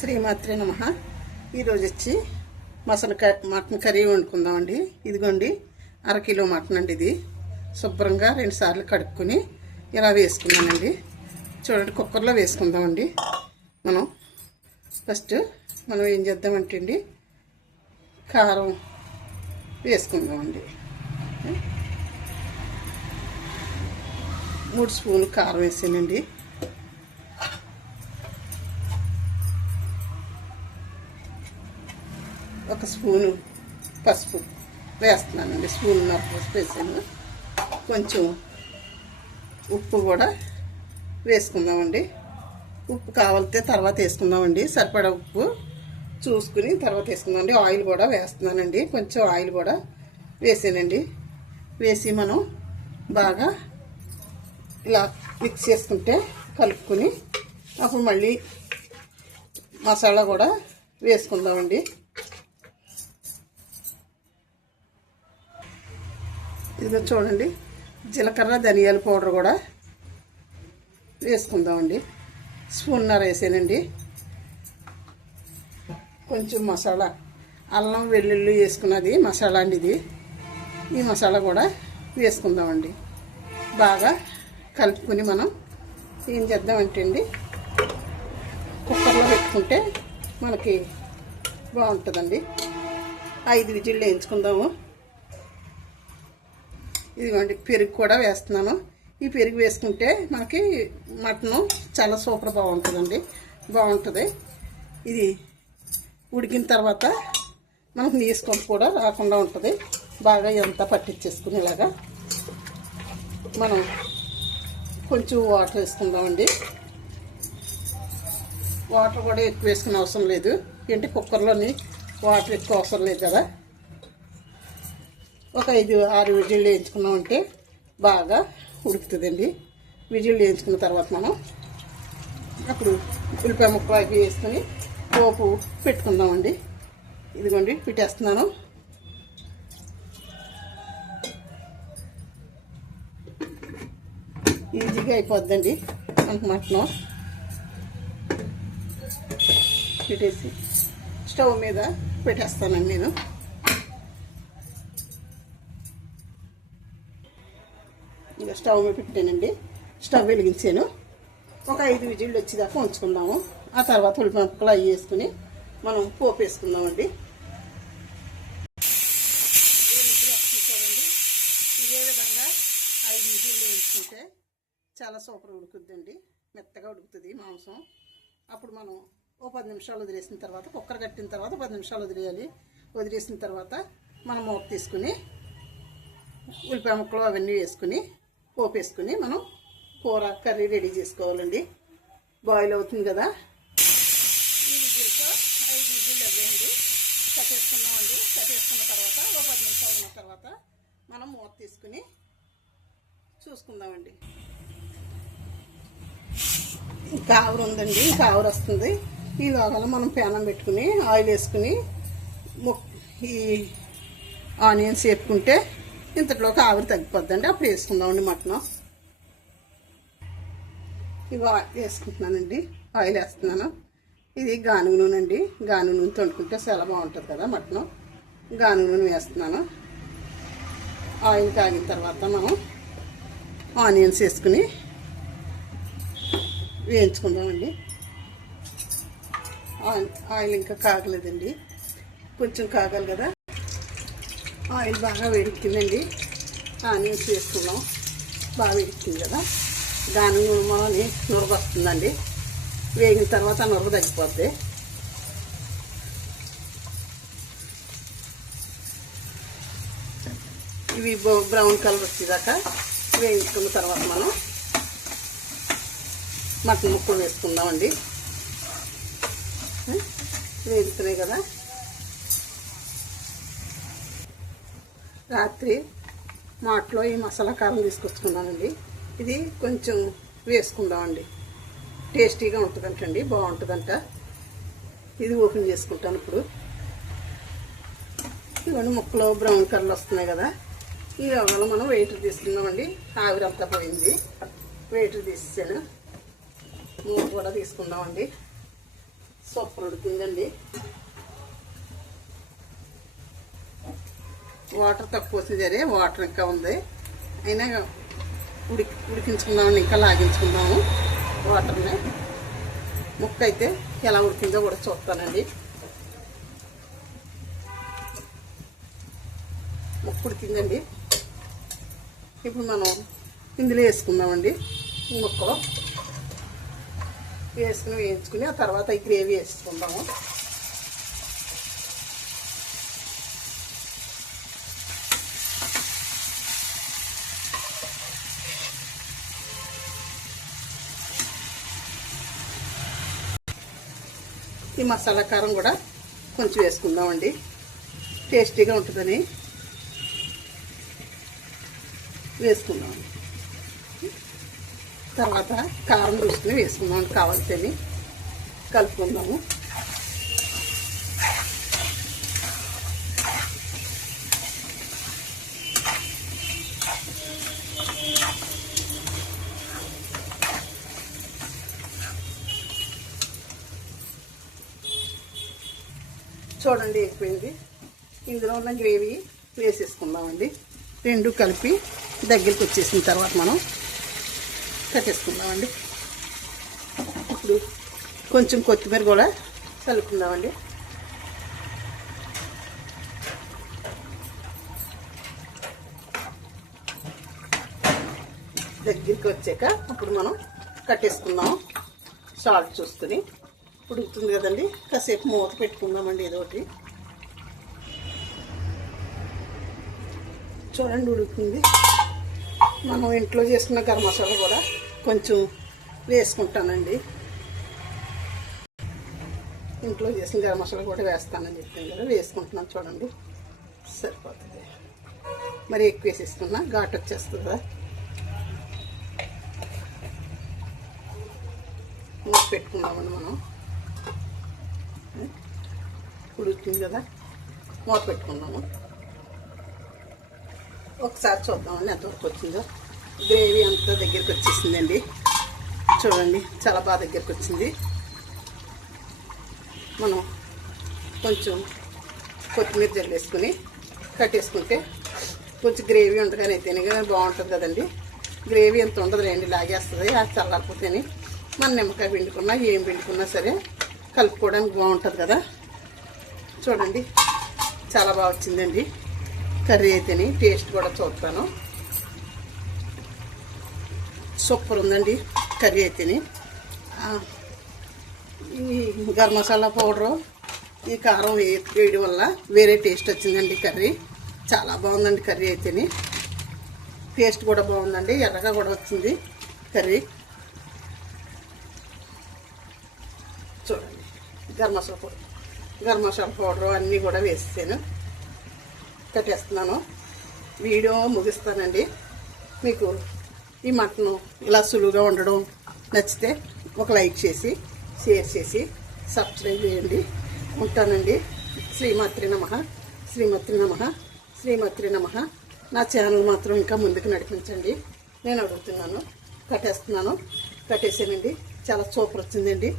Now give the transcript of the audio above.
శ్రీమాత్రే నమః. ఈరోజు వచ్చి మటన్ కర్రీ వండుకుందామండి. ఇదిగోండి అరకిలో మటన్ అండి. ఇది శుభ్రంగా 2 సార్లు కడుక్కొని ఇలా వేసుకున్నానండి. చూడండి, కుక్కర్లో వేసుకుందామండి. ఫస్ట్ మనం ఏం చేద్దామంటే అండి, కారం వేసుకుందామండి. 3 స్పూన్లు కారం వేసానండి. ఒక స్పూను పసుపు వేస్తున్నానండి. స్పూన్నర పసుపు వేసాను. కొంచెం ఉప్పు కూడా వేసుకుందామండి. ఉప్పు కావాలితే తర్వాత వేసుకుందామండి. సరిపడా ఉప్పు చూసుకుని తర్వాత వేసుకుందామండి. ఆయిల్ కూడా వేస్తున్నానండి. కొంచెం ఆయిల్ కూడా వేసానండి. వేసి మనం బాగా ఇలా మిక్స్ చేసుకుంటే కలుపుకొని అప్పుడు మళ్ళీ మసాలా కూడా వేసుకుందామండి. ఇదిగో చూడండి, జీలకర్ర ధనియాల పౌడర్ కూడా వేసుకుందామండి. స్పూన్నర వేసానండి. కొంచెం మసాలా, అల్లం వెల్లుల్లి వేసుకున్నది మసాలా అండి. ఇది ఈ మసాలా కూడా వేసుకుందామండి. బాగా కలుపుకొని మనం ఏం చేద్దామంటే అండి, కుక్కర్లో పెట్టుకుంటే మనకి బాగుంటుందండి. 5 విజిల్లు వేయించుకుందాము. ఇదిగోండి, పెరుగు కూడా వేస్తున్నాను. ఈ పెరుగు వేసుకుంటే మనకి మటను చాలా సూపర్ బాగుంటుంది. ఇది ఉడికిన తర్వాత మనకు నీసుకొని కూడా రాకుండా ఉంటుంది. బాగా ఎంత పట్టించేసుకునేలాగా మనం కొంచెం వాటర్ వేసుకుందామండి. వాటర్ కూడా ఎక్కువ వేసుకునే అవసరం లేదు. ఏంటి, కుక్కర్లోని వాటర్ ఎక్కువ అవసరం లేదు కదా. ఒక 5-6 విజిల్లు వేయించుకున్నామంటే బాగా ఉడుకుతుందండి. విజిల్లు వేయించుకున్న తర్వాత మనం అప్పుడు ఉల్లిపాయ ముక్కలు అవి వేసుకొని పోపు పెట్టుకుందామండి. ఇదిగోండి పెట్టేస్తున్నాను. ఈజీగా అయిపోద్దండి మనకు మటను. పెట్టేసి స్టవ్ మీద పెట్టేస్తానండి నేను. ఇంకా స్టవ్ మీద పెట్టానండి. స్టవ్ వెలిగించాను. ఒక 5 విజిల్లు వచ్చేదాకా ఉంచుకుందాము. ఆ తర్వాత ఉల్లిపాయ ముక్కలు అవి వేసుకుని మనం పోపు వేసుకుందామండి. ఇదే విధంగా 5 విజిల్లు వేసుకుంటే చాలా సూపర్ ఉడుకుద్దండి. మెత్తగా ఉడుకుతుంది మాంసం. అప్పుడు మనం 10 నిమిషాలు వదిలేసిన తర్వాత, కుక్కర్ కట్టిన తర్వాత 10 నిమిషాలు వదిలేయాలి. వదిలేసిన తర్వాత మనం మూత తీసుకుని ఉల్లిపాయ ముక్కలు అవన్నీ వేసుకుని పోపు వేసుకుని మనం కర్రీ రెడీ చేసుకోవాలండి. బాయిల్ అవుతుంది కదా. ఈ విజిల్తో 5 విజిల్లు అవ్వేయండి. కట్టేసుకున్నామండి. కట్టేసుకున్న తర్వాత 10 నిమిషాలు ఉన్న తర్వాత మనం మూత తీసుకుని చూసుకుందామండి. కావరు ఉందండి, కావరు వస్తుంది. ఈ లోపల మనం పేనం పెట్టుకుని ఆయిల్ వేసుకుని ఈ ఆనియన్స్ వేపుకుంటే ఇంతలోకి ఆవిరి తగ్గిపోద్దండి. అప్పుడు వేసుకుందామండి మటను. ఇవి వేసుకుంటున్నానండి. ఆయిల్ వేస్తున్నాను. ఇది గానుగ నూనె అండి. గానుగ నూనె వండుకుంటే చాలా బాగుంటుంది కదా మటను. గానుగ నూనె వేస్తున్నాను. ఆయిల్ కాగిన తర్వాత మనం ఆనియన్స్ వేసుకుని వేయించుకుందామండి. ఆయిల్ ఇంకా కాగలేదండి, కొంచెం కాగాలి కదా. ఆయిల్ బాగా వేడెక్కిందండి. ఆనియన్స్ వేసుకున్నాం. బాగా వేడెక్కింది కదా. దాని నూనె నురగ వస్తుందండి. వేగిన తర్వాత నురగ తగ్గిపోద్ది. ఇవి బ్రౌన్ కలర్ వచ్చేదాకా వేయించుకున్న తర్వాత మనం మటన్ ముక్కలు వేసుకుందామండి. వేగుతున్నాయి కదా. రాత్రి మాటలో ఈ మసాలా కారం తీసుకొచ్చుకున్నానండి. ఇది కొంచెం వేసుకుందామండి. టేస్టీగా ఉంటుందంటండి, బాగుంటుందంట. ఇది ఓపెన్ చేసుకుంటాను ఇప్పుడు. ఇవన్నీ ముక్కలు బ్రౌన్ కలర్ వస్తున్నాయి కదా. ఈ అవలో మనం వెయిటర్ తీసుకుందామండి. ఆవిరంతా పోయింది. వెయిటర్ తీసేసాను. మూత కూడా తీసుకుందామండి. సూపర్ ఉడికిందండి. వాటర్ తక్కువ వచ్చింది, సరే వాటర్ ఇంకా ఉంది, అయినా ఉడికించుకుందామని ఇంకా లాగించుకుందాము వాటర్ని. ముక్క అయితే ఎలా ఉడికిందో కూడా చూస్తానండి. ముక్క ఉడికిందండి. ఇప్పుడు మనం ఇందులో వేసుకుందామండి. ముక్కలు వేసుకుని వేయించుకుని ఆ తర్వాత ఈ గ్రేవీ వేసుకుందాము. ఈ మసాలా కారం కూడా కొంచెం వేసుకుందామండి, టేస్టీగా ఉంటుందని వేసుకుందాం. తర్వాత కారం చూసుకుని వేసుకుందాం, కావాల్సినవి కలుపుకుందాము. చూడండి అయిపోయింది. ఇందులో ఉన్న గ్రేవీ వేసేసుకుందామండి. రెండు కలిపి దగ్గరికి వచ్చేసిన తర్వాత మనం కట్టేసుకుందామండి. ఇప్పుడు కొంచెం కొత్తిమీర కూడా కలుపుకుందామండి. దగ్గరికి వచ్చాక ఇప్పుడు మనం కట్టేసుకుందాం. సాల్ట్ చూసుకుని ఉడుకుతుంది కదండి, కాసేపు మూత పెట్టుకుందామండి. ఏదో ఒకటి చూడండి ఉడుకుతుంది. మనం ఇంట్లో చేసుకున్న గరం మసాలా కూడా కొంచెం వేసుకుంటానండి. ఇంట్లో చేసిన గరం మసాలా కూడా వేస్తానని చెప్పాను కదా, వేసుకుంటున్నాను. చూడండి సరిపోతుంది. మరి ఎక్కువ వేసేసుకున్నా ఘాటు వచ్చేస్తుందా. మూత పెట్టుకుందామండి. మనం ఉడుకుతుంది కదా, మూత పెట్టుకున్నాము. ఒకసారి చూద్దామండి ఎంతవరకు వచ్చిందో. గ్రేవీ అంతా దగ్గరికి వచ్చేసిందండి. చూడండి చాలా బాగా దగ్గరికి వచ్చింది. మనం కొంచెం కొత్తిమీర జల్లేసుకుని కట్టేసుకుంటే కొంచెం గ్రేవీ ఉండగానే అయితేనే కానీ బాగుంటుంది కదండి. గ్రేవీ ఎంత ఉండదు రండి, లాగేస్తుంది. అది చల్లారిపోతేనే మన నిమ్మకాయ పిండుకున్నా ఏం పిండుకున్నా సరే కలుపుకోవడానికి బాగుంటుంది కదా. చూడండి చాలా బాగా వచ్చిందండి కర్రీ అయితేని. టేస్ట్ కూడా చూస్తాను. సూపర్ ఉందండి కర్రీ అయితేని. ఈ గరం మసాలా పౌడరు, ఈ కారం వేయడం వల్ల వేరే టేస్ట్ వచ్చిందండి కర్రీ. చాలా బాగుందండి కర్రీ అయితేని. టేస్ట్ కూడా బాగుందండి, ఎర్రగా కూడా వచ్చింది కర్రీ. చూడండి గరం మసాలా పౌడరు అన్నీ కూడా వేసాను. కట్టేస్తున్నాను. వీడియో ముగిస్తానండి. మీకు ఈ మటను ఇలా సులువుగా ఉండడం నచ్చితే ఒక లైక్ చేసి షేర్ చేసి సబ్స్క్రైబ్ చేయండి. ఉంటానండి. శ్రీమాత్రి నమః, శ్రీమాత్రి నమః, శ్రీమాత్రి నమః. నా ఛానల్ మాత్రం ఇంకా ముందుకు నడిపించండి నేను అడుగుతున్నాను. కట్టేస్తున్నాను. కట్టేసానండి. చాలా సూపర్ వచ్చిందండి.